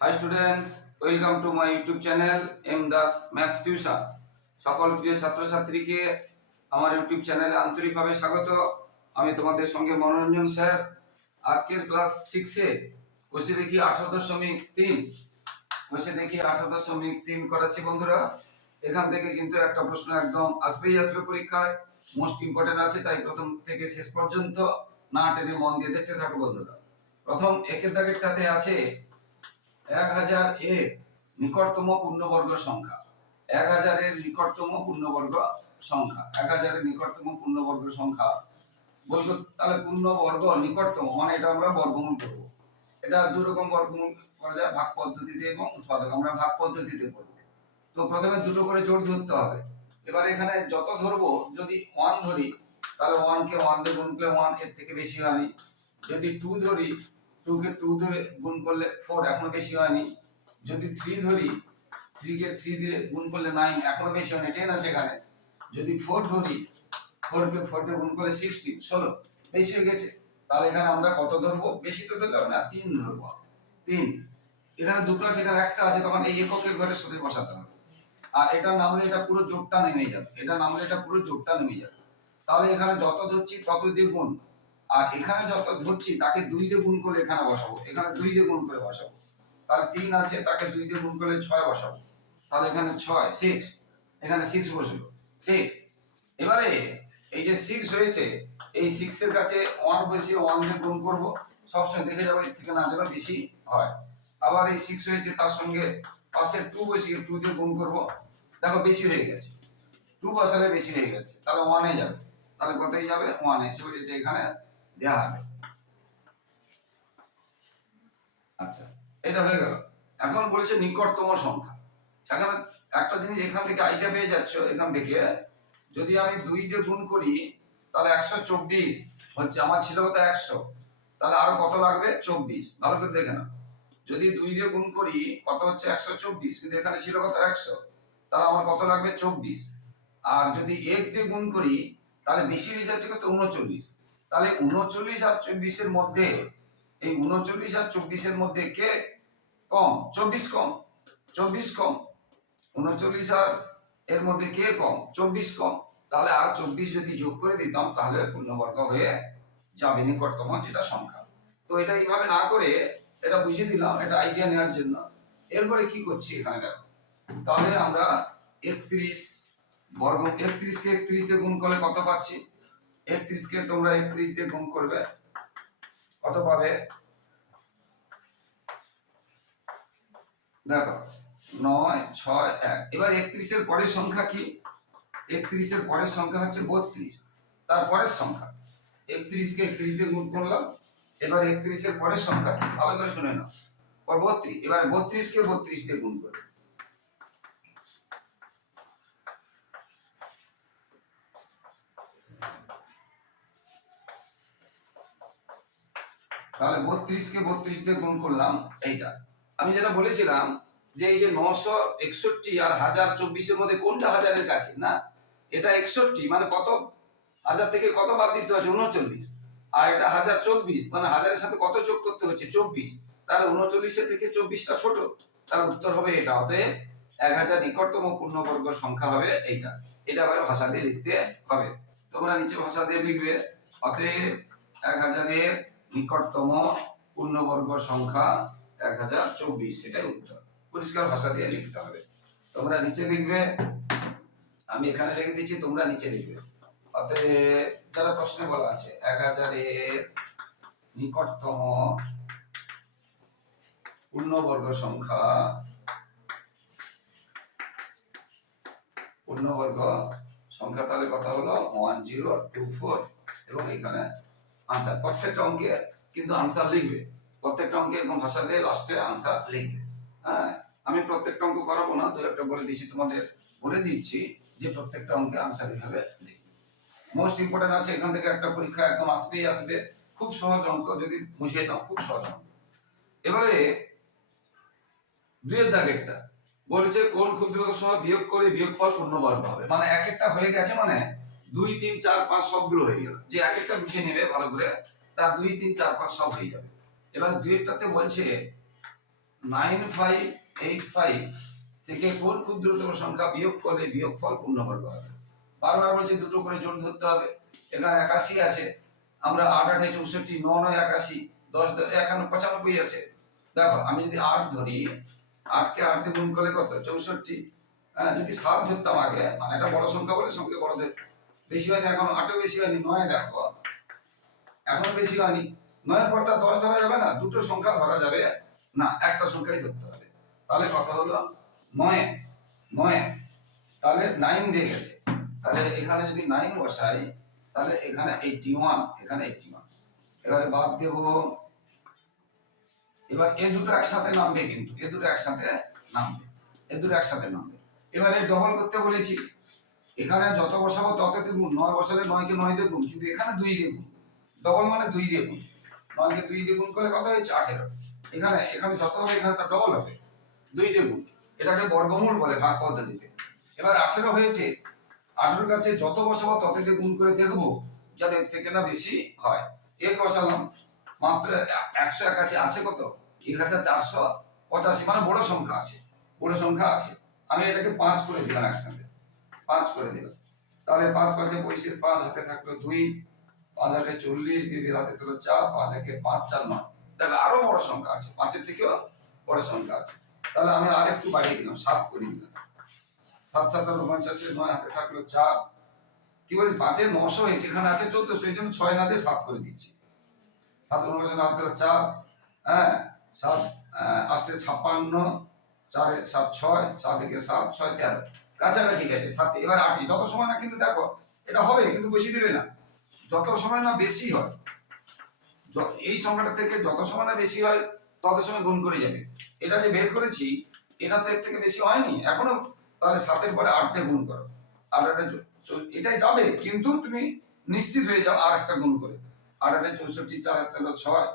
Hi students welcome to my YouTube channel M Das maths tuition সকল প্রিয় ছাত্রছাত্রীকে আমার ইউটিউব চ্যানেলে আন্তরিকভাবে স্বাগত। আমি তোমাদের সঙ্গে মনোরঞ্জন স্যার। আজকের ক্লাস সিক্সে বসে দেখি আঠারো দশমিক তিন। বসে দেখি আঠারো দশমিক তিন করাচ্ছি বন্ধুরা। এখান থেকে কিন্তু একটা প্রশ্ন একদম আসবেই আসবে পরীক্ষায়। মোস্ট ইম্পর্টেন্ট আছে, তাই প্রথম থেকে শেষ পর্যন্ত না টেনে মন দিয়ে দেখতে থাকো বন্ধুরা। প্রথম একের দাগেরটাতে আছে এক হাজার এর নিকটতম পূর্ণবর্গ সংখ্যা। এক হাজারের নিকটতম পূর্ণবর্গ সংখ্যা। এক হাজারের নিকটতম পূর্ণবর্গ সংখ্যা। বলব তাহলে পূর্ণবর্গ নিকটতম মানে এটা আমরা বর্গমূল করব। এটা দু রকম বর্গমূল করা যায়, ভাগ পদ্ধতিতে এবং উৎপাদক। আমরা ভাগ পদ্ধতিতে করব। তো প্রথমে দুটো করে জোর ধরতে হবে। এবার এখানে যত ধরবো, যদি ওয়ান ধরি, তাহলে ওয়ান কে ওয়ান দিয়ে গুণ করলে ওয়ানের থেকে বেশি হয়নি যদি টু ধরি টু কে টু ধরে গুণ করলে ফোর এখনও বেশি হয়নি। যদি থ্রি ধরি থ্রি কে থ্রি দিয়ে গুণ করলে নাইন এখনও বেশি হয়নি টেন আছে এখানে। যদি ফোর ধরি ফোর কে ফোর দিয়ে গুণ করলে সিক্সটিন ষোলো, বেশি হয়ে গেছে। তাহলে এখানে আমরা কত ধরবো? বেশি তো হবে না, তিন ধরবো। তিন, এখানে দুটো আছে, এখানে একটা আছে, তখন এই এককের ঘরে সাথে বসাতে হবে। আর এটা নামলে এটা পুরো জোটটা নেমে যাবে। এটা নামলে এটা পুরো জোটটা নেমে যাবে। তাহলে এখানে যত ধরছি তত দিয়ে গুণ। আর এখানে যত ধরছি, তাকে দুই দিয়ে গুণ করে এখানে বসাবো। এখানে দুই দিয়ে গুণ করে বসাবো। তাহলে তিন আছে, তাকে দুই দিয়ে গুণ করলে ছয় বসাবো। তাহলে এখানে ছয় সিক্স এখানে সিক্স বসল। সিক্স এবারে এই যে সিক্স হয়েছে, এই সিক্স এর কাছে ওয়ান বসিয়ে ওয়ান দিয়ে গুণ করব। সবসময় দেখে যাব, এর থেকে না যেন বেশি হয়। আবার এই সিক্স হয়েছে, তার সঙ্গে পাশে টু বসিয়ে টু দিয়ে গুণ করব। দেখো, বেশি হয়ে গেছে। টু বসালে বেশি হয়ে গেছে। তাহলে ওয়ানে যাবে। তাহলে কতই যাবে? ওয়ানে সেটা এখানে দেওয়া হবে। আচ্ছা এটা হয়ে গেল। এখন বলেছে নিকটতম সংখ্যা। এখানে একটা জিনিস এখান থেকে আইডিয়া পেয়ে যাচ্ছ, এখান থেকে। যদি আমি দুই দিয়ে গুণ করি, তাহলে একশো চব্বিশ হচ্ছে, আমার ছিল কত একশো? তাহলে আরও কত লাগবে? চব্বিশ। ভালো করে দেখে নাও। যদি দুই দিয়ে গুণ করি, কত হচ্ছে? একশো চব্বিশ। কিন্তু এখানে ছিল কত? একশো। তাহলে আমার কত লাগবে? চব্বিশ। আর যদি এক দিয়ে গুণ করি, তাহলে বেশি হয়ে যাচ্ছে কত? উনচল্লিশ। তাহলে উনচল্লিশ আর চব্বিশের মধ্যে, এই উনচল্লিশ আর চব্বিশের মধ্যে কে কম? চব্বিশ কম চব্বিশ কম। উনচল্লিশ আর এর মধ্যে কে কম? চব্বিশ কম। তাহলে আর চব্বিশ যদি যোগ করে দিতাম, তাহলে পূর্ণবর্গ হয়ে যাবে নিকটতম যেটা সংখ্যা। তো এটা এইভাবে না করে এটা বুঝিয়ে দিলাম, এটা আইডিয়া নেওয়ার জন্য। এরপরে কি করছি এখানে দেখো। তাহলে আমরা একত্রিশ বর্গ একত্রিশ কে একত্রিশ দিয়ে গুণ করলে কত পাচ্ছি? একত্রিশ কে তোমরা একত্রিশ দিয়ে গুণ করবে। দেখো, নয়, ছয়, এক। এবার পরের সংখ্যা কি? একত্রিশের পরের সংখ্যা হচ্ছে বত্রিশ। তার পরের সংখ্যা। একত্রিশ কে একত্রিশ দিয়ে গুণ করলাম। এবার একত্রিশের পরের সংখ্যা ভালো করে শুনে নাও। বত্রিশ। এবার বত্রিশ কে বত্রিশ দিয়ে গুণ করবে। তাহলে বত্রিশ কে বত্রিশ দিয়ে গুণ করলাম এইটা। আমি যেটা বলেছিলাম যে এই যে নশো একষট্টি আর হাজার চব্বিশের মধ্যে কোনটা হাজারের কাছে, না? এটা একষট্টি মানে কত? হাজার থেকে কত বাদ দিতে হচ্ছে উনচল্লিশ। আর এটা হাজার চব্বিশ মানে হাজারের সাথে কত যোগ করতে হচ্ছে চব্বিশ। তাহলে উনচল্লিশের থেকে চব্বিশটা ছোট। তার উত্তর হবে এটা, অতএব এক হাজার নিকটতম পূর্ণবর্গ সংখ্যা হবে এইটা। এটা আবার ভাষা দিয়ে লিখতে হবে। তোমরা নিচে ভাষা দিয়ে লিখবে। অতএব এক হাজারের নিকটতম পূর্ণবর্গ সংখ্যা এক হাজার চব্বিশ, সেটাই উত্তর। পরিষ্কার ভাষা দিয়ে লিখতে হবে। তোমরা নিচে লিখবে, আমি এখানে লিখে দিচ্ছি, তোমরা নিচে লিখবে। যারা প্রশ্নে বলা আছে, এক হাজারের নিকটতম পূর্ণবর্গ সংখ্যা পূর্ণবর্গ সংখ্যা তাহলে কথা হলো? ওয়ান জিরো টু ফোর এবং এখানে আনসার প্রত্যেকটা অঙ্কে কিন্তু আনসার লিখবে। প্রত্যেকটা অঙ্কে এরকম ভাষা দিয়ে লাস্টে আনসার লিখবে। হ্যাঁ? আমি প্রত্যেকটা অঙ্ক করাবো না, দু একটা বলে দিচ্ছি তোমাদের, বলে দিচ্ছি যে প্রত্যেকটা অঙ্কে আনসার এইভাবে লিখবে। মোস্ট ইম্পর্টেন্ট আছে, এখান থেকে একটা পরীক্ষা একদম আসবেই আসবে। খুব সহজ অঙ্ক, যদি বুঝিয়ে দাও, খুব সহজ অঙ্ক। এবারে দুয়ের দাগেরটা বলেছে কোন ক্ষুদ্রতম সময় বিয়োগ করে বিয়োগফল পূর্ণবর্গ হবে। মানে এক একটা হয়ে গেছে মানে দুই, তিন, চার, পাঁচ সবগুলো হয়ে গেল। যে এক একটা গুছিয়ে নেবে ভালো করে, তার দুই, তিন, চার, পাঁচ সব হয়ে যাবে। এবার দুয়েরটাতে বলছে নাইন ফাইভ এইট ফাইভ থেকে কোন ক্ষুদ্রতম সংখ্যা বিয়োগ করলে বিয়োগফল পূর্ণবর্গ হবে বারবার বলছে দুটো করে জোর ধরতে হবে। এখানে একাশি আছে। আমরা আট, আটে চৌষট্টি, ন, নয়, একাশি, দশ দশ এখানে পঁচানব্বই আছে। দেখো, আমি যদি আট ধরি, আটকে আট দিয়ে গুণ করলে কত? চৌষট্টি। হ্যাঁ যদি সাত ধরতাম আগে মানে এটা বড় সংখ্যা বলে সঙ্গে বড়দের বেশি হয়নি, এখন আটও বেশি হয়নি, নয় দেখো। এখন বেশি হয়নি। নয়ের পর তার দশ ধরা যাবে না, দুটো সংখ্যা ধরা যাবে। না, একটা সংখ্যাই ধরতে হবে। তাহলে কত হলো? নয় নয়। তাহলে নাইন দিয়ে গেছে। তাহলে এখানে যদি নাইন বসাই, তাহলে এখানে এইটটি ওয়ান এখানে এইটটি ওয়ান এবারে বাদ দেব। এবার এ দুটো একসাথে নামবে কিন্তু, এ দুটো একসাথে নামবে, এ দুটো একসাথে নামবে। এবারে ডবল করতে বলেছি। এখানে যত বসাবো তত দেখুন, নয় বসালে নয়কে নয় দেখুন, কিন্তু এখানে দুই দেখুন ডবল মানে দুই দেখুন। নয়কে দুই দ্বিগুণ করলে কত হয়েছে? আঠেরো। এখানে এখানে যত হবে, এখানে তার ডবল হবে। দুই দ্বিগুণ এটাকে বর্গমূল বলে ভাগ পদ্ধতিতে। এবার আঠেরো হয়েছে, আঠেরোর কাছে যত বসাবো তত দিয়ে করে দেখব যেন এর থেকে না বেশি হয়। এক বসালাম, মাত্র একশো একাশি আছে কত? এক হাজার চারশো পঁচাশি মানে বড় সংখ্যা আছে, বড় সংখ্যা আছে। আমি এটাকে পাঁচ করে দিলাম একসাথে পাঁচ করে দিলাম। তাহলে পাঁচ পাঁচে পঁয়ষট্টি পাঁচ হাতে থাকল দুই, পাঁচ আটে চল্লিশ বিবির হাতে তুলো চার, পাঁচ একে পাঁচ, চার, নয়। দেখো আরও বড় সংখ্যা আছে। পাঁচের থেকেও বড় সংখ্যা আছে। তাহলে আমি আর একটু বাড়িয়ে দিলাম, সাত করে দিলাম। সাত সাত পঞ্চাশের নয়, হাতে থাকল চার। কি বলি, পাঁচে নশো হয়েছে এখানে আছে চোদ্দশো, এই জন্য ছয় না দিয়ে সাত করে দিচ্ছি। সাত পঞ্চাশের হাতে থাকল চার। হ্যাঁ সাত আষ্টে ছাপ্পান্ন, চারে সাত, ছয়, সাত একে সাত, ছয়, তেরো। কাছাকাছি গেছে সাত এবার আটই। যত সময় না, কিন্তু দেখো, এটা হবে, কিন্তু বেশি দেবে না। যত সময় না, বেশি হয়। এই সংখ্যাটা থেকে যত সময় না, বেশি হয়, তত সময় গুণ করে যাবে। এটা যে বের করেছি, এটা তো এর থেকে বেশি হয়নি। এখনও তাহলে সাতের পরে আট দিয়ে গুণ করো। আর চৌ- এটাই যাবে, কিন্তু তুমি নিশ্চিত হয়ে যাও আর একটা গুণ করে। আর একটা চৌষট্টি চার, একটা ছয়।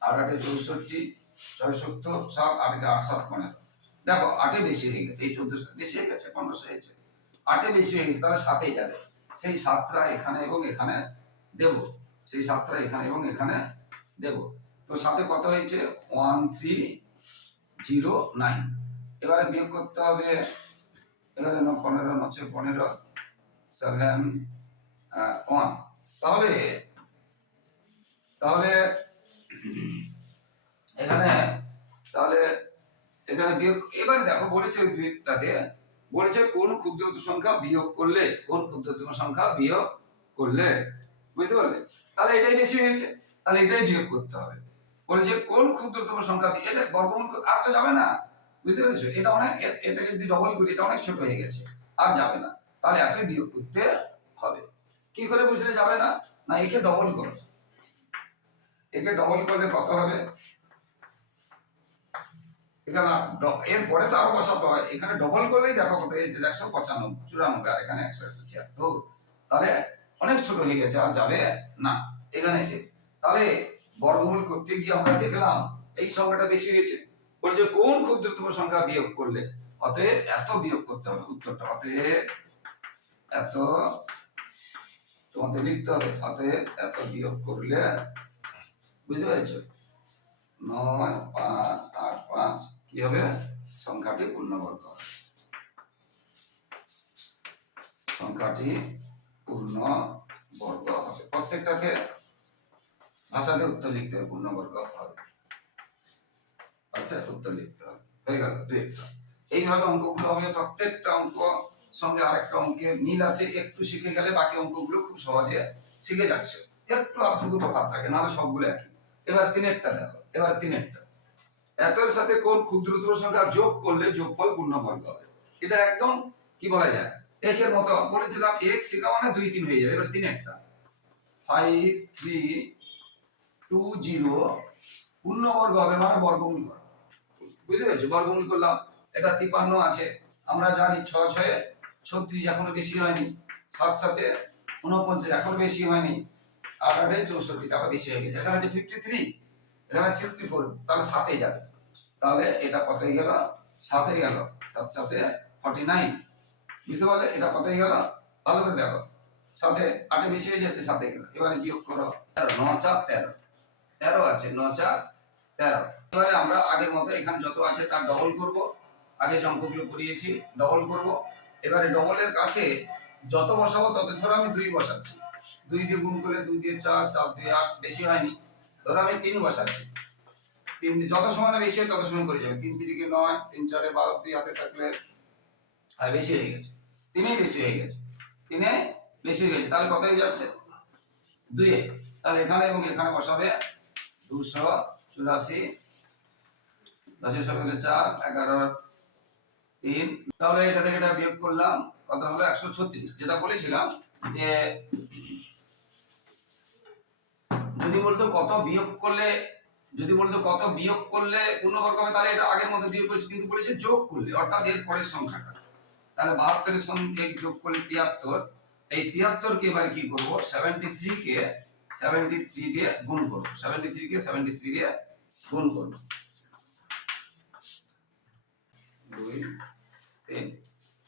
আট একটা চৌষট্টি, ছয় সত্তর, সাত একটা আট, সাত, পনেরো। দেখো আটে বেশি হয়ে গেছে, এই চোদ্দশো বেশি হয়ে গেছে পনেরোশো হয়েছে। আটে বেশি হয়ে গেছে, তাহলে সাতেই যাবে। সেই সাতটা এখানে এবং এখানে দেব। সেই সাতটা এখানে এবং এখানে দেব। তো সাথে কত হয়েছে? One three zero nine. এবারে বিয়োগ করতে হবে, এবারে পনেরো নচ্ছে পনেরো, সেভেন ওয়ান। তাহলে তাহলে, এখানে, তাহলে এখানে বিয়োগ, এবার দেখো বলেছে বিয়োগটাতে, বলেছে কোন ক্ষুদ্রতম সংখ্যা বিয়োগ করলে, কোন ক্ষুদ্রতম সংখ্যা বিয়োগ করলে, বুঝতে পারলে? তাহলে এটাই বেশি হয়েছে তাহলে এটাই বিয়োগ করতে হবে। বলেছে কোন ক্ষুদ্রতম সংখ্যা এটা বর্গমূল আর তো যাবে না, বুঝতে পেরেছ? এটা অনেক, এ- এটাকে যদি ডবল করি, এটা অনেক ছোট হয়ে গেছে, আর যাবে না, তাহলে এতই বিয়োগ করতে হবে। কি করে বুঝলে যাবে না? না, একে ডবল করো। একে ডবল করলে কত হবে? এখানে এরপরে তো আরও বসাতে হয়। এখানে ডবল করলেই দেখো কত হয়েছে একশো পঁচানব্বই, চুরানব্বই, আর এখানে একশো একশো ছিয়াত্তর। তাহলে অনেক ছোট হয়ে গেছে, আর যাবে না। এখানে শেষ। তাহলে বর্গমূল করতে গিয়ে আমরা দেখলাম এই সংখ্যাটা বেশি হয়েছে। বলছে, কোন ক্ষুদ্রতম সংখ্যা বিয়োগ করলে? অতএব এত বিয়োগ করতে হবে, উত্তরটা। অতএব এত তোমাদের লিখতে হবে। অতএব এত বিয়োগ করলে, বুঝতে পেরেছ? নয়, পাঁচ আট পাঁচ, কি হবে? সংখ্যাটি পূর্ণবর্গ। সংখ্যাটি পূর্ণ বর্গ হবে। প্রত্যেকটাকে উত্তর লিখতে পূর্ণবর্গ হবে। আচ্ছা উত্তর লিখতে হবে। হয়ে গেল এইভাবে অঙ্কগুলো হবে। প্রত্যেকটা অঙ্ক সঙ্গে আরেকটা অঙ্কের মিল আছে। একটু শিখে গেলে বাকি অঙ্কগুলো খুব সহজে শিখে যাচ্ছে। একটু আধটুকু তফাৎ থাকে, নাহলে সবগুলো একই। এবার তিনেরটা দেখো। এবার তিনেরটা একের সাথে কোন ক্ষুদ্রতম সংখ্যা যোগ করলে যোগফল পূর্ণবর্গ হবে? এটা একদম কি বলা যায়? একের মতো বলেছিলাম এক শিখা মানে দুই তিন হয়ে যাবে। এবার তিনেরটা ফাইভ থ্রি টু জিরো পূর্ণবর্গ হবে মানে বর্গমূল করা। বুঝতে পেরেছ? বর্গমূল করলাম। এটা তিপান্ন আছে। আমরা জানি ছ ছয়ে ছত্রিশ এখনও বেশি হয়নি। সাত সাথে উনপঞ্চাশ এখনও বেশি হয়নি। আর আটে চৌষট্টি টাকা বেশি হয়ে গেছে। এখানে আছে ফিফটি থ্রি এখানে সিক্সটি ফোর তাহলে সাতে যাবে। তাহলে এটা কত গেল? সাতে গেল। সাত সাথে ফর্টি নাইন বুঝতে পারলে? এটা কত গেল? ভালো করে দেখো। সাথে আটে বেশি হয়ে যাচ্ছে সাথে গেল। এবারে বিয়োগ করো। তেরো, ন চার, তেরো। তেরো আছে, ন চার, তেরো। এবারে আমরা আগের মতো এখানে যত আছে তার ডবল করব। আগে অঙ্কগুলো করিয়েছি ডবল করব। এবারে ডবলের কাছে যত বসাবো তত ধরো আমি দুই বসাচ্ছি। দুই দিয়ে গুণ করলে দুই দিয়ে চার চার দিয়ে আট, বেশি হয়নি। ধরো আমি তিন বসাচ্ছি তিন যত বেশি হয় তত সময় করে যাবে। তিন তিরিকে নয়, তিন চারে বারো, দুই হাতে থাকলে আর বেশি হয়ে গেছে। তিনে বেশি হয়ে গেছে। তিনে বেশি হয়ে গেছে। তাহলে যাচ্ছে? দুইয়ে তাহলে এখানে এবং এখানে বসাবে দুশো চুরাশি, দশের সঙ্গে চার, এগারো, তিন। তাহলে এটা থেকে এটা বিয়োগ করলাম, কত হলো? একশো ছত্রিশ। যেটা বলেছিলাম যে যদি বলতো কত বিয়োগ করলে, যদি বলতো কত বিয়োগ করলে পূর্ণবর্গ হবে, তাহলে এটা আগের মতো বিয়োগ করেছে, কিন্তু বলেছে যোগ করলে, অর্থাৎ এর পরের সংখ্যাটা। তাহলে বাহাত্তরের সঙ্গে যোগ করলে তিয়াত্তর, এই তিয়াত্তর কে এবার কি করব? সেভেন্টি থ্রি কে সেভেন্টি থ্রি দিয়ে গুণ করব। সেভেন্টি থ্রি কে সেভেন্টি থ্রি দিয়ে গুণ করব।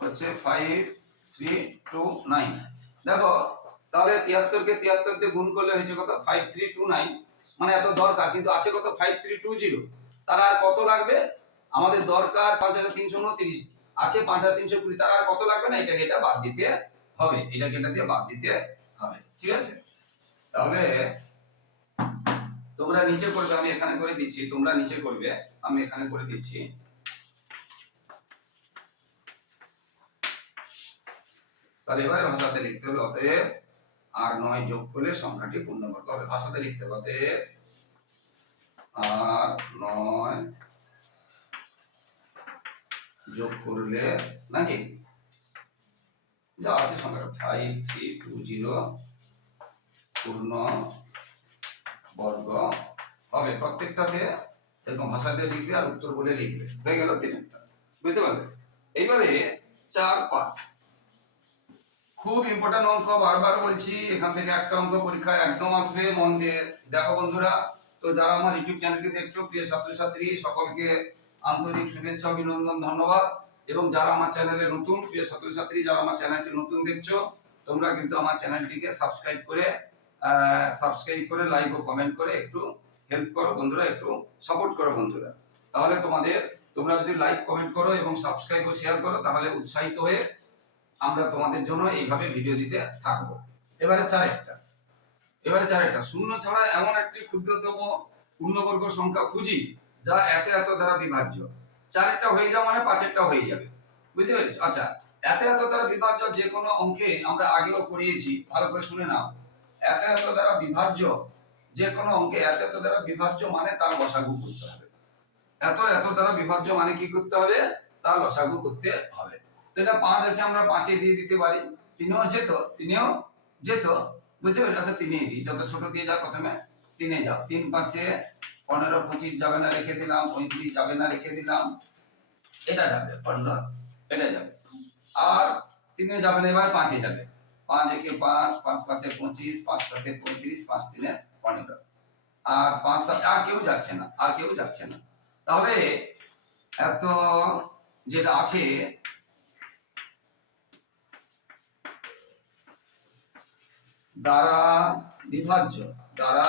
হচ্ছে ফাইভ থ্রি টু নাইন দেখো তাহলে তিয়াত্তর কে তিয়াত্তর দিয়ে গুণ করলে হয়েছে কত? ফাইভ থ্রি টু নাইন মানে এত দরকার, কিন্তু আছে কত? ফাইভ থ্রি টু জিরো তার আর কত লাগবে? আমাদের দরকার পাঁচ হাজার তিনশো উনত্রিশ। আছে পাঁচ হাজার তিনশো কুড়ি। তার আর কত লাগবে না? এটাকে এটা বাদ দিতে হবে। এটাকে এটা দিয়ে বাদ দিতে হবে। ঠিক আছে? তাহলে তোমরা নিচে করবে, আমি এখানে করে দিচ্ছি। তোমরা নিচে করবে, আমি এখানে করে দিচ্ছি। তাহলে এবারে ভাষাতে লিখতে হবে, অতএব আর নয় যোগ করলে সংখ্যাটি পূর্ণবর্গ হবে। ভাষাতে লিখতে হবে আর নয় যোগ করলে নাকি? যা আছে সংখ্যাটা ফাইভ থ্রি টু জিরো পূর্ণ বর্গ হবে। প্রত্যেকটাতে এরকম ভাষাতে লিখবে আর উত্তর বলে লিখবে। হয়ে গেল তিনটা। বুঝতে পারলে? এইবারে চার পাঁচ। খুব ইম্পর্টেন্ট অঙ্ক, বারবার বলছি, এখান থেকে একটা অঙ্ক পরীক্ষায় একদম আসবে, মন দিয়ে। দেখো বন্ধুরা, তো যারা আমার ইউটিউব চ্যানেলকে দেখছ, প্রিয় ছাত্রছাত্রী, সকলকে আন্তরিক শুভেচ্ছা, অভিনন্দন, ধন্যবাদ। এবং যারা আমার চ্যানেলে নতুন, প্রিয় ছাত্রছাত্রী, যারা আমার চ্যানেলটি নতুন দেখছ, তোমরা কিন্তু আমার চ্যানেলটিকে সাবস্ক্রাইব করে সাবস্ক্রাইব করে লাইক ও কমেন্ট করে, একটু হেল্প করো বন্ধুরা, একটু সাপোর্ট করো বন্ধুরা। তাহলে তোমাদের, তোমরা যদি লাইক কমেন্ট করো এবং সাবস্ক্রাইব ও শেয়ার করো, তাহলে উৎসাহিত হয়ে আমরা তোমাদের জন্য এইভাবে ভিডিও দিতে থাকব। এবারে চারেরটা এবারে চারেরটা শূন্য ছাড়া এমন একটি ক্ষুদ্রতম পূর্ণবর্গ সংখ্যা খুঁজি যা এত এত দ্বারা বিভাজ্য। চারেরটা হয়ে যাওয়া মানে পাঁচেরটা হয়ে যাবে। বুঝতে পেরেছ? আচ্ছা এত এত দ্বারা বিভাজ্য যে কোনো অঙ্কে আমরা আগেও করিয়েছি। ভালো করে শুনে নাও। এত এত দ্বারা বিভাজ্য যে কোনো অঙ্কে এত এত দ্বারা বিভাজ্য মানে তার লসাগু করতে হবে। এত এত দ্বারা বিভাজ্য মানে কি করতে হবে? তার লসাগু করতে হবে। তো এটা পাঁচ আছে আমরা পাঁচে দিয়ে দিতে পারি। তিনেও যেত তিনেও যেত, বুঝতে পারছি? আচ্ছা তিনে দিই। যত ছোট দিয়ে যাও প্রথমে তিনে যাও। তিন পাঁচে পনেরো, পঁচিশ যাবে না রেখে দিলাম, পঁয়ত্রিশ যাবে না রেখে দিলাম। এটা যাবে, পনেরো, এটা যাবে। আর তিনে যাবে না, এবার পাঁচে যাবে। পাঁচ একে পাঁচ পাঁচ পাঁচে পঁচিশ, পাঁচ সাথে পঁয়ত্রিশ, পাঁচ তিনে পনেরো। আর পাঁচ সাথে আর কেউ যাচ্ছে না, আর কেউ যাচ্ছে না। তাহলে এত যেটা আছে দ্বারা বিভাজ্য দ্বারা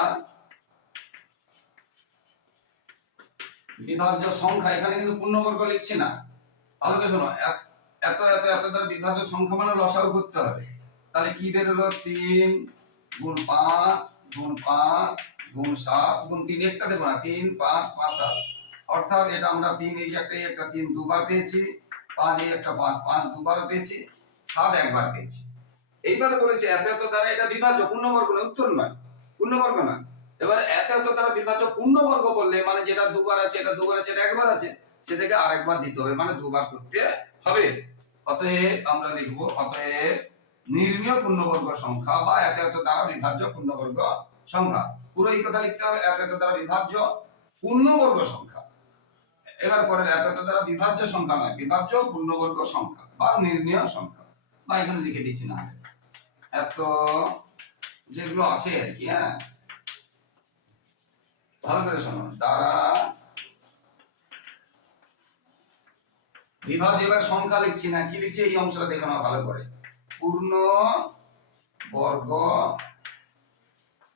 বিভাজ্য সংখ্যা, এখানে কিন্তু পূর্ণবর্গ লিখছি না। করে শোনো, এত এত এত দ্বারা বিভাজ্য সংখ্যা মানে লসাগু করতে হবে। তাহলে কি বের হলো? তিন গুণ পাঁচ গুণ পাঁচ, গুণ সাত, গুণ তিন, একটা দেবো না, তিন, পাঁচ পাঁচ, সাত। অর্থাৎ এটা আমরা তিন, এই একটা একটা, তিন দুবার পেয়েছি, পাঁচ, এই একটা, পাঁচ পাঁচ দুবার পেয়েছি, সাত একবার পেয়েছি। এইবারে বলেছে এত এত দ্বারা এটা বিভাজ্য পূর্ণবর্গ নয়, উত্তর নয়, পূর্ণবর্গ নয়। এবার এত এত দ্বারা বিভাজ্য পূর্ণবর্গ বললে মানে যেটা দুবার আছে, এটা দুবার আছে, এটা একবার আছে, সেটাকে আরেকবার দিতে হবে মানে দুবার করতে হবে। অতএব আমরা লিখব, অতএব নির্মীয় পূর্ণবর্গ সংখ্যা বা এত এত দ্বারা বিভাজ্য পূর্ণবর্গ সংখ্যা। পুরো এই কথা লিখতে হবে, এত এত দ্বারা বিভাজ্য পূর্ণবর্গ সংখ্যা। এবার পরে এত এত দ্বারা বিভাজ্য সংখ্যা নয়, বিভাজ্য পূর্ণবর্গ সংখ্যা বা নির্ণীয় সংখ্যা। বা এখানে লিখে দিচ্ছি না। এত যেগুলো আছে আর কি হ্যাঁ? ভালো করে শোনো, দ্বারা বিভাজ্য এবার সংখ্যা লিখছি না, কি লিখছি? এই অংশটা দেখে নাও ভালো করে। পূর্ণ বর্গ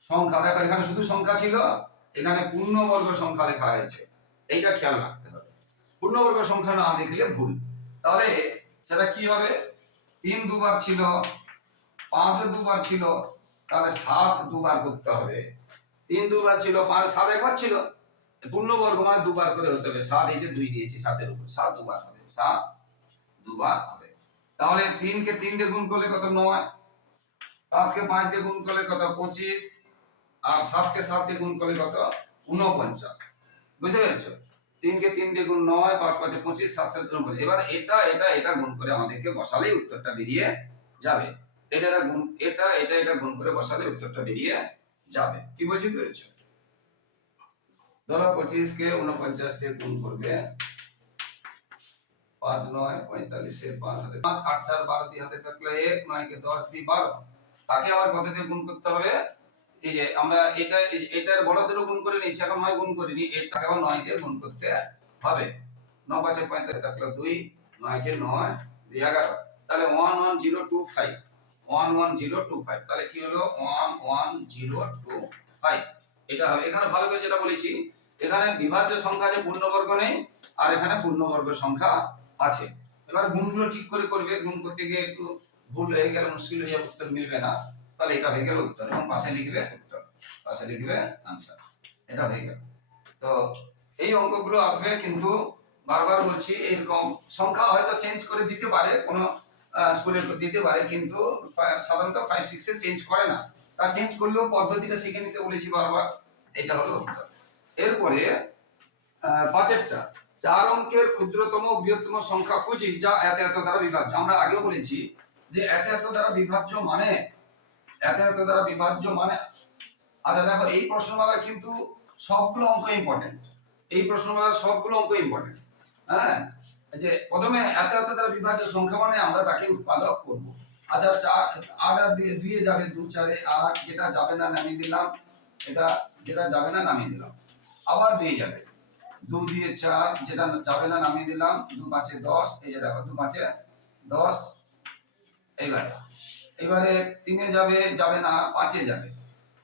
সংখ্যা, দেখো এখানে শুধু সংখ্যা ছিল, এখানে সংখ্যা লেখা হয়েছে। এইটা খেয়াল রাখতে হবে। পূর্ণবর্গ সংখ্যা না লিখলে ভুল। তাহলে সেটা কি হবে? তিন দুবার ছিল পাঁচও দুবার ছিল, তাহলে সাত দুবার করতে হবে। তিন দুবার ছিল, পাঁচ, সাত একবার ছিল। পূর্ণবর্গ মানে দুবার করে হতে হবে। সাত, এই যে দুই দিয়েছি সাতের উপর। সাত দুবার হবে। সাত দুবার হবে। তাহলে তিনকে তিন দিয়ে গুণ করলে কত? নয়। পাঁচকে পাঁচ দিয়ে গুণ করলে কত? পঁচিশ। আর সাতকে সাত দিয়ে গুণ করলে কত? উনপঞ্চাশ বুঝতে পেরেছ? তিনকে তিন দিয়ে গুণ নয়, পাঁচ, পাঁচে পঁচিশ, সাত সাত এবার এটা এটা এটা গুণ করে আমাদেরকে বসালেই উত্তরটা বেরিয়ে যাবে। এটা গুণ, এটা এটা এটা গুণ করে বসালে উত্তরটা বেরিয়ে যাবে। কি বলছি পেরেছ ধরো পঁচিশ কে উনপঞ্চাশ দিয়ে গুণ করবে পাঁচ নয়, পঁয়তাল্লিশে পাঁচ হাতে পাঁচ, আট চার বারো দিয়ে হাতে থাকলে এক নয় কে দশ দিয়ে বারো। তাকে আবার কত দিয়ে গুণ করতে হবে? এই যে আমরা এটা এটার বড়দেরও গুণ করে নিচ্ছি এখন নয় গুণ করিনি এটাকে আবার নয় দিয়ে গুণ করতে হবে। ন পাঁচে পঁয়তাল্লিশ থাকল দুই নয় কে নয়, দুই এগারো। তাহলে one one zero two five one one zero two five তাহলে কি হলো? One one zero two five এটা হবে। এখানে ভালো করে যেটা বলেছি, এখানে বিভাজ্য সংখ্যা আছে পূর্ণবর্গ নেই, আর এখানে পূর্ণবর্গ সংখ্যা আছে। এবার গুণগুলো ঠিক করে করবে। গুণ করতে গিয়ে একটু ভুল হয়ে গেলে মুশকিল হয়ে যাবে, উত্তর মিলবে না। তাহলে এটা হয়ে গেল উত্তর এবং পাশে লিখবে উত্তর। পাশে লিখবে আনসার এটা হয়ে গেল। তো এই অঙ্কগুলো আসবে কিন্তু বারবার বলছি, এরকম সংখ্যা হয়তো চেঞ্জ করে দিতে পারে, কোনো স্কুলে দিতে পারে, কিন্তু সাধারণত ফাইভ সিক্সে চেঞ্জ করে না। তা চেঞ্জ করলেও পদ্ধতিটা শিখে নিতে বলেছি বারবার। এটা হলো এরপরে পাঁচেরটা চার অঙ্কের ক্ষুদ্রতম, বৃহত্তম সংখ্যা খুঁজি, যা এত এত দ্বারা বিভাজ্য। আমরা আগেও বলেছি যে এত এত দ্বারা বিভাজ্য মানে এত এত দ্বারা বিভাজ্য মানে আচ্ছা দেখো, এই প্রশ্নমালা কিন্তু সবগুলো অঙ্ক ইম্পর্টেন্ট এই প্রশ্নমালার সবগুলো অঙ্ক ইম্পর্টেন্ট হ্যাঁ? যে প্রথমে এত এত দ্বারা বিভাজ্য সংখ্যা মানে আমরা তাকে উৎপাদক করব। আচ্ছা চার আট আর দুই দুইয়ে যাবে দু, চারে আট, যেটা যাবে না নামিয়ে দিলাম, এটা যেটা যাবে না নামিয়ে দিলাম। আবার দিয়ে যাবে। দু দিয়ে চার, যেটা যাবে না নামিয়ে দিলাম, দু পাঁচে দশ, এই যে দেখো, দু পাঁচে দশ, এইবার এবারে তিনে যাবে যাবে না, পাঁচে যাবে।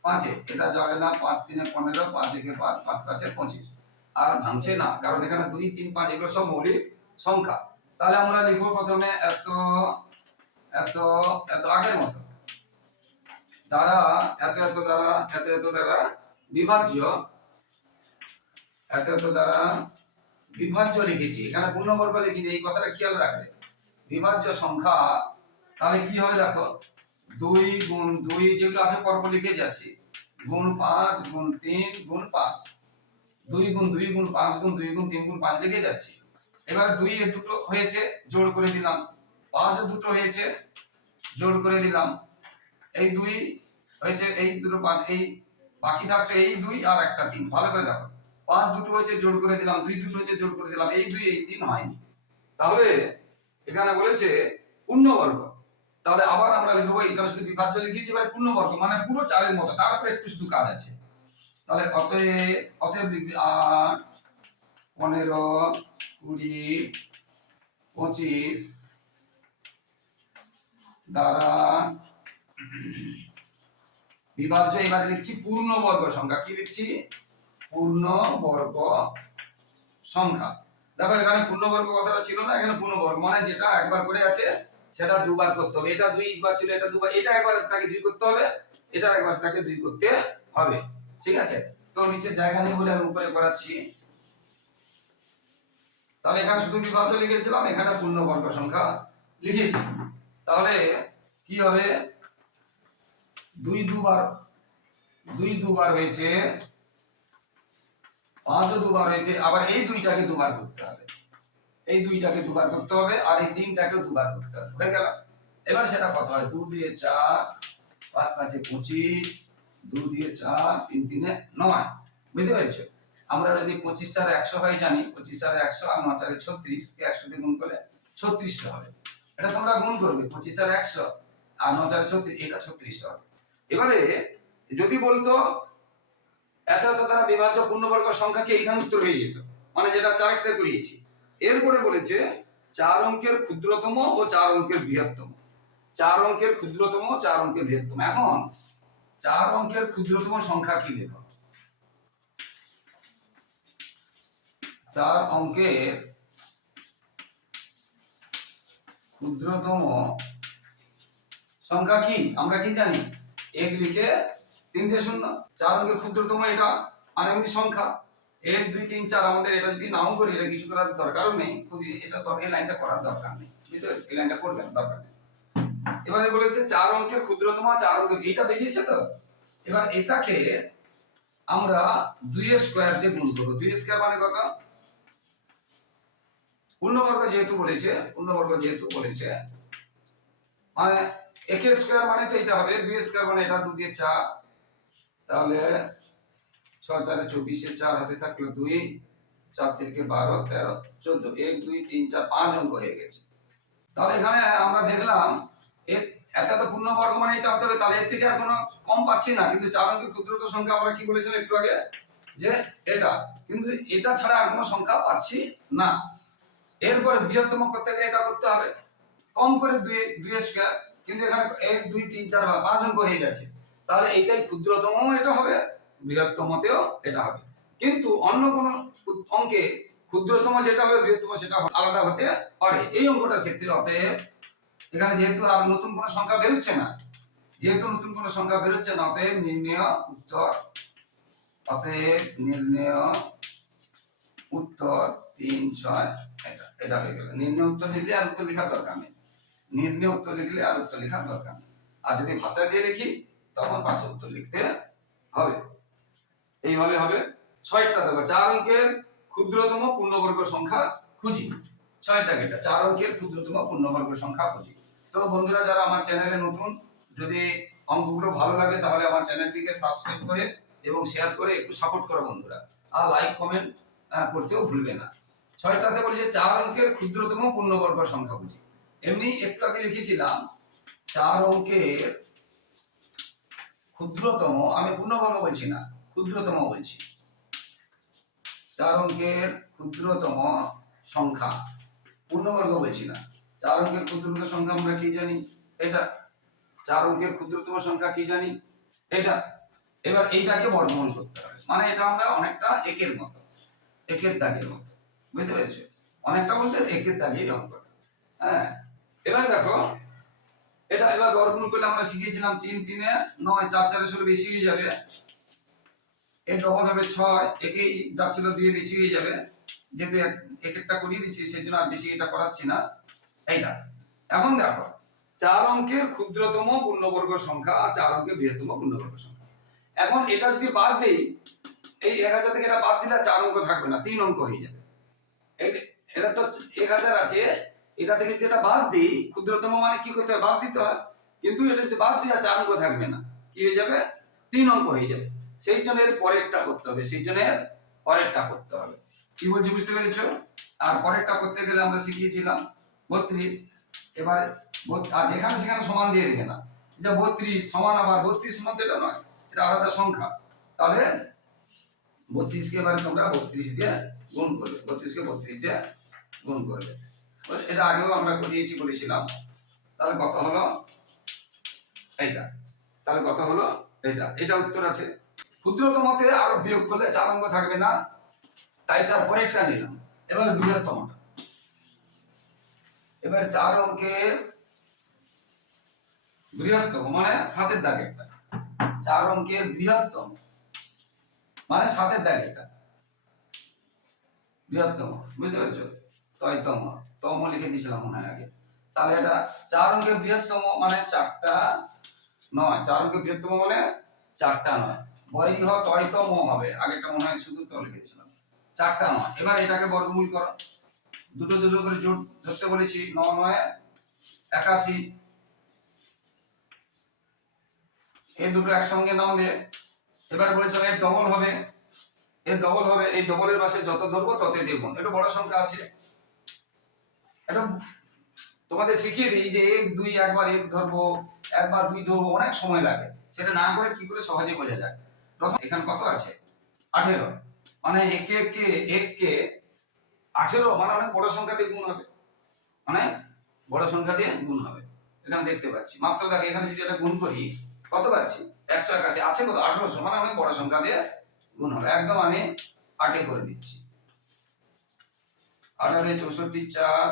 পাঁচে, এটা যাবে না, পাঁচ তিনে পনেরো, পাঁচ দিকে পাঁচ পাঁচ পাঁচে পঁচিশ। আর ভাঙছে না, কারণ এখানে দুই, তিন, পাঁচ, এগুলো সব মৌলিক। সংখ্যা। তাহলে আমরা লিখব প্রথমে এত এত এত আগের মতো। দ্বারা, এত এত দ্বারা, এত এত দ্বারা বিভাজ্য, এত এত দ্বারা বিভাজ্য লিখেছি। এখানে পূর্ণবর্গ লিখিনি, এই কথাটা খেয়াল রাখবে। বিভাজ্য সংখ্যা, তাহলে কি হবে দেখো? দুই গুণ দুই যেগুলো আছে পরপর লিখে যাচ্ছি। গুণ পাঁচ, গুণ তিন, গুণ পাঁচ। দুই গুণ দুই গুণ পাঁচ, গুণ দুই গুণ তিন গুণ পাঁচ লিখে যাচ্ছি। এবার দুই এর দুটো হয়েছে, জোড় করে দিলাম। পাঁচ দুটো হয়েছে, জোড় করে দিলাম। এই দুই হয়েছে, এই দুটো পাঁচ, এই বাকি থাকছে এই দুই আর একটা তিন। ভালো করে দেখো। পাঁচ দুটো হয়েছে, জোড় করে দিলাম। দুই দুটো হয়েছে, জোড় করে দিলাম। এই দুই, এই তিন হয়নি। তাহলে এখানে বলেছে পূর্ণবর্গ। তাহলে আবার আমরা লিখব, এখানে শুধু বিভাজ্য লিখেছি এবার পূর্ণবর্গ মানে পুরো চারের মতো। তারপরে একটু শুধু কাজ আছে। তাহলে অতএব অতএব লিখবি আট পনেরো, কুড়ি, পঁচিশ দ্বারা বিভাজ্য, এবারে লিখছি পূর্ণবর্গ সংখ্যা। কি লিখছি? পূর্ণবর্গ সংখ্যা। দেখো, এখানে পূর্ণবর্গ কথাটা ছিল না, এখানে পূর্ণবর্গ মানে যেটা একবার করে আছে, সেটা দুবার করতে হবে। এটা দুইবার ছিল, এটা দুবার, এটা একবার আছে, তাকে দুই করতে হবে, এটা একবার তাকে দুই করতে হবে। ঠিক আছে? তো নিচে জায়গা নেই বলে আমি উপরে করাচ্ছি। তাহলে এখানে শুধু বিভাজ্য লিখেছিলাম, এখানে পূর্ণবর্গ সংখ্যা লিখেছি। তাহলে কি হবে? দুই দুবার দুই দুবার হয়েছে, পাঁচও দুবার হয়েছে, আবার এই দুইটাকে দুবার করতে হবে। এই দুইটাকে দুবার করতে হবে, আর এই তিনটাকেও দুবার করতে হবে। হয়ে গেল। এবার সেটা কত হয়? দু দিয়ে চার, পাঁচ পাঁচে পঁচিশ, দু দিয়ে চার, তিন তিনে নয়। বুঝতে পেরেছ? আমরা যদি পঁচিশ চার একশো হয় জানি, পঁচিশ চার একশো আর নয় চারে ছত্রিশ, কে একশো দিয়ে গুণ করলে ছত্রিশশো হবে। এটা তোমরা গুণ করবে, পঁচিশ চার একশো আর নয় চারে ছত্রিশ, এটা ছত্রিশশো হবে। এবারে যদি বলতো, এত এত তারা বিভাজ্য পূর্ণবর্গ সংখ্যা কি এইখানে উত্তর হয়ে যেত? মানে যেটা চারটা করিয়েছি। এরপরে বলেছে, চার অঙ্কের ক্ষুদ্রতম ও চার অঙ্কের বৃহত্তম। চার অঙ্কের ক্ষুদ্রতম চার অঙ্কের বৃহত্তম। এখন, চার অঙ্কের ক্ষুদ্রতম সংখ্যা কি লেখো? চার অঙ্কের ক্ষুদ্রতম সংখ্যা কি? আমরা কি জানি? এক লিখে তিনটে শূন্য। চার অঙ্কের ক্ষুদ্রতম এটা আনুমানিক সংখ্যা। এক, দুই, তিন, চার আমাদের এটা যদি নাও করি, এটা কিছু করার দরকারও নেই। খুবই এটা এই লাইনটা করার দরকার নেই। বুঝতে? এই লাইনটা করবেন, দরকার নেই। এবারে বলেছে চার অঙ্কের ক্ষুদ্রতম, চার অঙ্কের এটা বেরিয়েছে তো? এবার এটাকে আমরা দুই স্কোয়ার দিয়ে গুণ করব। দুই স্কোয়ার মানে কত? পূর্ণবর্গ যেহেতু বলেছে, পূর্ণবর্গ যেহেতু বলেছে মানে এক স্কোয়ার মানে তো এটা হবে, দুই স্কোয়ার মানে এটা দু দিয়ে চার, তাহলে ছ চারে চব্বিশে চার হাতে থাকল দুই, চার তিনকে বারো, তেরো, চোদ্দ, এক, দুই, তিন, চার, পাঁচ অঙ্ক হয়ে গেছে। তাহলে এখানে আমরা দেখলাম এটা তো পূর্ণবর্গ মানে এটা হতে হবে, তাহলে এর থেকে আর কোনো কম পাচ্ছি না, কিন্তু চার অঙ্কের ক্ষুদ্রতম সংখ্যা আমরা কি বলেছিলাম একটু আগে? যে এটা, কিন্তু এটা ছাড়া আর কোনো সংখ্যা পাচ্ছি না। এরপরে বৃহত্তম করতে গেলে এটা করতে হবে। কম করে দুই দুই স্কোয়ার কিন্তু এখানে এক, দুই, তিন, চার, বা পাঁচ অঙ্ক হয়ে যাচ্ছে। তাহলে এইটাই ক্ষুদ্রতম এটা হবে, বৃহত্তমতেও এটা হবে। কিন্তু অন্য কোন অঙ্কে ক্ষুদ্রতম যেটা হবে, বৃহত্তম সেটা আলাদা হতে পারে। এই অঙ্কটার ক্ষেত্রে অতএব এখানে যেহেতু আর নতুন কোনো সংখ্যা বেরোচ্ছে না, যেহেতু নতুন কোনো সংখ্যা বেরোচ্ছে না, অতএব নির্ণয় উত্তর, অতএব নির্ণয় উত্তর তিন, ছয় এটা এটা হয়ে গেল। নির্ণয় উত্তর লিখলে আর উত্তর লেখার দরকার নেই। নির্ণয় উত্তর লিখলে আর উত্তর লেখার দরকার নেই। আর যদি ভাষা দিয়ে লিখি, তখন পাশে উত্তর লিখতে হবে। এইভাবে হবে ছয়টা দেখো চার অঙ্কের ক্ষুদ্রতম পূর্ণবর্গ সংখ্যা খুঁজি। ছয়টা কেটা চার অঙ্কের ক্ষুদ্রতম পূর্ণবর্গ সংখ্যা খুঁজি। তো বন্ধুরা, যারা আমার চ্যানেলে নতুন, যদি অঙ্কগুলো ভালো লাগে, তাহলে আমার চ্যানেলটিকে সাবস্ক্রাইব করে এবং শেয়ার করে একটু সাপোর্ট করো বন্ধুরা। আর লাইক কমেন্ট করতেও ভুলবে না। ছয়টাতে বলেছে চার অঙ্কের ক্ষুদ্রতম পূর্ণবর্গ সংখ্যা বুঝি। এমনি একটু আগে লিখেছিলাম, চার অঙ্কের ক্ষুদ্রতম, আমি পূর্ণবর্গ বলছি না, ক্ষুদ্রতম বলছি। চার অঙ্কের ক্ষুদ্রতম সংখ্যা, পূর্ণবর্গ বলছি না। চার অঙ্কের ক্ষুদ্রতম সংখ্যা আমরা কি জানি? এটা। চার অঙ্কের ক্ষুদ্রতম সংখ্যা কি জানি? এটা। এবার এইটাকে বর্গমূল করতে হবে। মানে এটা আমরা অনেকটা একের মতো, একের দাগের মতো। বুঝতে পেরেছ? অনেকটা বলতে একের দাগের অঙ্কটা হ্যাঁ? এবার দেখো, এটা এবার বর্গমূল করলে আমরা শিখিয়েছিলাম তিন তিনে নয়, চার চারে ষোলো বেশি হয়ে যাবে। এর ডবল হবে ছয়, একেই যাচ্ছিল দুয়ে বেশি হয়ে যাবে। যেহেতু এক- এক একটা করিয়ে দিচ্ছি, সেই জন্য আর বেশি এটা করাচ্ছি না। এইটা। এখন দেখো, চার অঙ্কের ক্ষুদ্রতম পূর্ণবর্গ সংখ্যা আর চার অঙ্কের বৃহত্তম পূর্ণবর্গ সংখ্যা। এখন এটা যদি বাদ দেই, এই এক হাজার থেকে এটা বাদ দিলে চার অঙ্ক থাকবে না, তিন অঙ্ক হয়ে যাবে। এটা তো এক হাজার আছে, এটা থেকে যদি এটা বাদ দিই, ক্ষুদ্রতম মানে কি করতে হয় বাদ দিতে হয়। কিন্তু এটা যদি বাদ আর চার অঙ্ক থাকবে না। কি হয়ে যাবে? তিন অঙ্ক হয়ে যাবে। সেই জন্য এর পরেরটা করতে হবে। সেই জন্য এর পরেরটা করতে হবে। কি বলছি, বুঝতে পেরেছ? আর পরেরটা করতে গেলে আমরা শিখিয়েছিলাম বত্রিশ। এবারে আর যেখানে সেখানে সমান দিয়ে দেবে না। যে বত্রিশ সমান আবার বত্রিশ সমান তো এটা নয়, এটা আলাদা সংখ্যা। তাহলে বত্রিশকে এবারে তোমরা বত্রিশ দিয়ে গুণ করবে বত্রিশকে বত্রিশ দিয়ে গুণ করবে এটা আগেও আমরা করিয়েছি, বলেছিলাম। তাহলে কত হলো? এইটা। তাহলে কত হলো? এটা এটা উত্তর আছে। ক্ষুদ্রতমতে আরও বিয়োগ করলে চার অঙ্ক থাকবে না। তাই তার পরেরটা নিলাম। এবার বৃহত্তমটা এবার চার অঙ্কের বৃহত্তম মানে সাতের দাগ একটা। চার অঙ্কের বৃহত্তম মানে সাতের দাগ একটা। বৃহত্তম, বুঝতে পেরেছ? তয়তম তম লিখে দিয়েছিলাম মনে হয় আগে। তাহলে এটা চার অঙ্কের বৃহত্তম মানে চারটা নয়, চার অঙ্কের বৃহত্তম মানে চারটা নয়। বয়রি হ তয়তম হবে, আগেরটা মনে হয় শুধু তো লিখে দিয়েছিলাম। চারটা নয়, এবার এটাকে বর্গমূল করো। দুটো দুটো করে জোট ধরতে বলেছি, ন নয়, একাশি। এই দুটো একসঙ্গে নামবে। এবার বলেছিলাম এর ডবল হবে। এর ডবল হবে, এই ডবলের পাশে যত ধরবো ততই দেখুন এটা বড় সংখ্যা আছে। এটা তোমাদের শিখিয়ে দিই যে এক, দুই, একবার এক ধরবো, একবার দুই ধরবো, অনেক সময় লাগে। সেটা না করে কি করে সহজে বোঝা যায়। প্রথম এখানে কত আছে? আঠেরো। মানে একে একে এককে আঠেরো মানে অনেক বড় সংখ্যা দিয়ে গুণ হবে। মানে বড় সংখ্যা দিয়ে গুণ হবে। এখানে দেখতে পাচ্ছি। মাত্র দেখো, এখানে যদি এটা গুণ করি, কত পাচ্ছি? একশো একাশি। আছে কত? আঠারোশো। মানে অনেক বড় সংখ্যা দিয়ে গুণ হবে। একদম আমি আটে করে দিচ্ছি। আঠারো চৌষট্টি চার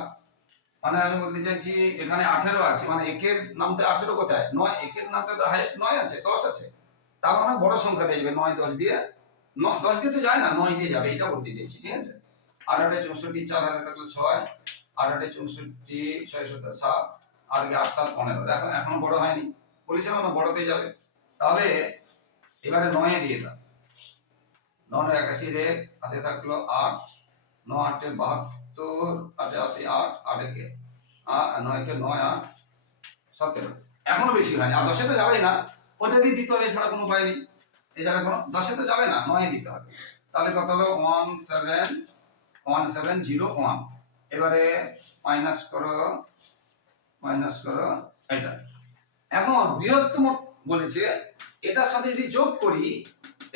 মানে আমি বলতে চাইছি এখানে আঠেরো আছে মানে একের নামতে আঠেরো কোথায়? নয়, একের নামতে তো হাইয়েস্ট নয় আছে, দশ আছে। তার মানে বড় সংখ্যা দিয়ে যাবে নয়, দশ দিয়ে দশ দিয়ে তো যায় না, নয় দিয়ে যাবে এটা বলতে চাইছি, ঠিক আছে? আঠারো চৌষট্টি চার হাতে থাকল ছয় আঠারো চৌষট্টি ছয় সত্তর সাত, আর কি আট সাত পনেরো। দেখো, এখনও বড় হয়নি, বলেছিলাম না বড়তে যাবে। তাহলে এবারে নয়ে দিয়ে দাও। নয় একাশি রে হাতে থাকল আট ন আটে বাহাত্তর, আটে আট আট একে আ- নয় আট, সতেরো। এখনও বেশি হয়নি, আর দশে তো যাবেই না। ওটা দিয়ে দিতে হবে, এছাড়া কোনো উপায় নেই। এছাড়া কোনো, দশে তো যাবে না, নয় দিতে হবে। তাহলে কত হলো? One seven one seven zero one. এবারে মাইনাস করো মাইনাস করো এটা। এখন বৃহত্তম বলেছে, এটার সাথে যদি যোগ করি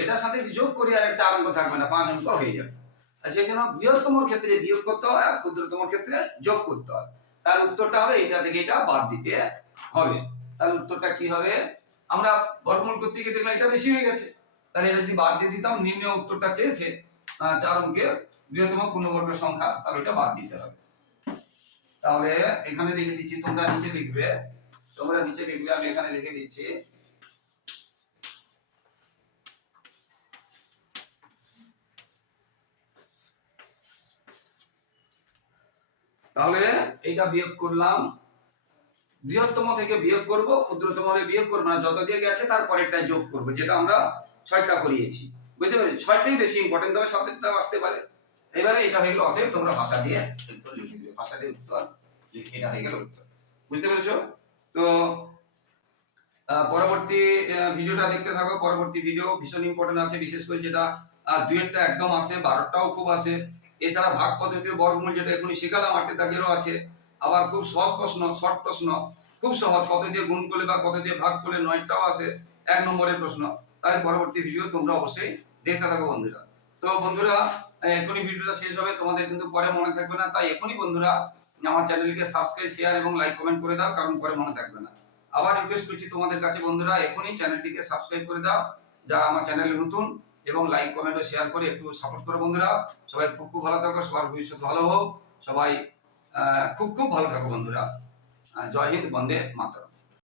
এটার সাথে যোগ করি, আর একটা চার অঙ্ক থাকবে না, পাঁচ অঙ্ক হয়ে যাবে। আর সেই জন্য বৃহত্তম ক্ষেত্রে বিয়োগ করতে হয়, আর ক্ষুদ্রতম ক্ষেত্রে যোগ করতে হয়। তার উত্তরটা হবে, এটা থেকে এটা বাদ দিতে হবে। তার উত্তরটা কি হবে? আমরা বর্গমূল করতে গিয়ে দেখলাম, এটা বেশি হয়ে গেছে। তাহলে এটা যদি বাদ দিয়ে দিতাম, নিম্ন উত্তরটা চেয়েছে চার অঙ্কের বৃহত্তম পূর্ণবর্গ সংখ্যা, তাহলে এটা বাদ দিতে হবে। তাহলে এখানে লিখে দিচ্ছি, তোমরা নিচে লিখবে। তোমরা নিচে লিখবে, আমি এখানে লিখে দিচ্ছি। তাহলে এটা বিয়োগ করলাম। বৃহত্তম থেকে বিয়োগ করব, ক্ষুদ্রতম হলে বিয়োগ করব না, যত দিয়ে গেছে তার পরেরটায় যোগ করব, যেটা আমরা ছয়টা করিয়েছি। বুঝতে পেরেছি? ছয়টাই বেশি ইম্পর্টেন্ট তবে সাতটাও আসতে পারে। এবারে এটা হয়ে গেল অতএব তোমরা ভাষা দিয়ে উত্তর লিখে দিবে। ভাষা দিয়ে উত্তর এটা হয়ে গেল উত্তর। বুঝতে পেরেছ? তো পরবর্তী ভিডিওটা দেখতে থাকো। পরবর্তী ভিডিও ভীষণ ইম্পর্টেন্ট আছে, বিশেষ করে যেটা দুয়েরটা একদম আসে বারোটাও খুব আসে। এছাড়া ভাগ পদ্ধতি বর্গমূল যেটা এখনই শিখালাম, আটটি দাগেরও আছে। আবার খুব সহজ প্রশ্ন, শর্ট প্রশ্ন, খুব সহজ কত দিয়ে গুণ করলে বা কত দিয়ে ভাগ করলে নয়টাও আসে এক নম্বরের প্রশ্ন। তাই পরবর্তী ভিডিও তোমরা অবশ্যই দেখতে থাকো বন্ধুরা। তো বন্ধুরা, এখনই ভিডিওটা শেষ হবে, তোমাদের কিন্তু পরে মনে থাকবে না, তাই এখনই বন্ধুরা আমার চ্যানেলকে সাবস্ক্রাইব শেয়ার এবং লাইক কমেন্ট করে দাও, কারণ পরে মনে থাকবে না। আবার রিকোয়েস্ট করছি তোমাদের কাছে বন্ধুরা, এখনই চ্যানেলটিকে সাবস্ক্রাইব করে দাও, যারা আমার চ্যানেলে নতুন এবং লাইক কমেন্ট ও শেয়ার করে একটু সাপোর্ট করো বন্ধুরা। সবাই খুব খুব ভালো থাকো, সবার ভবিষ্যৎ ভালো হোক। সবাই খুব খুব ভালো থাকো বন্ধুরা। জয় হিন্দ, বন্দে মাতরম।